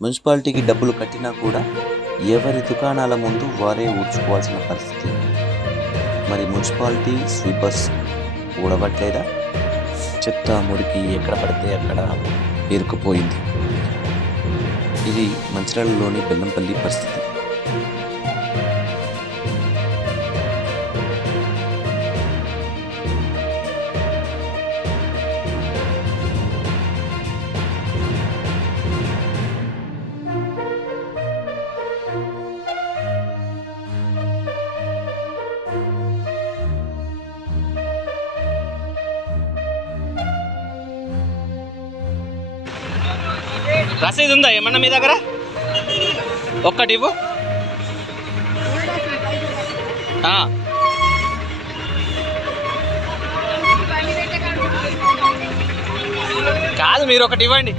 మున్సిపాలిటీకి డబ్బులు కట్టినా కూడా ఎవరి దుకాణాల ముందు వారే ఊడ్చుకోవాల్సిన పరిస్థితి. మరి మున్సిపాలిటీ స్వీపర్స్ ఊడవట్లేదా? చెత్త మురికి ఎక్కడ పడితే అక్కడ పేరుకుపోయింది. ఇది మంచిర్యాలలోని బెల్లంపల్లి పరిస్థితి. రసీదు ఉందా ఏమన్నా మీ దగ్గర? ఒక్కటి ఇవ్వు. కాదు, మీరు ఒకటి ఇవ్వండి.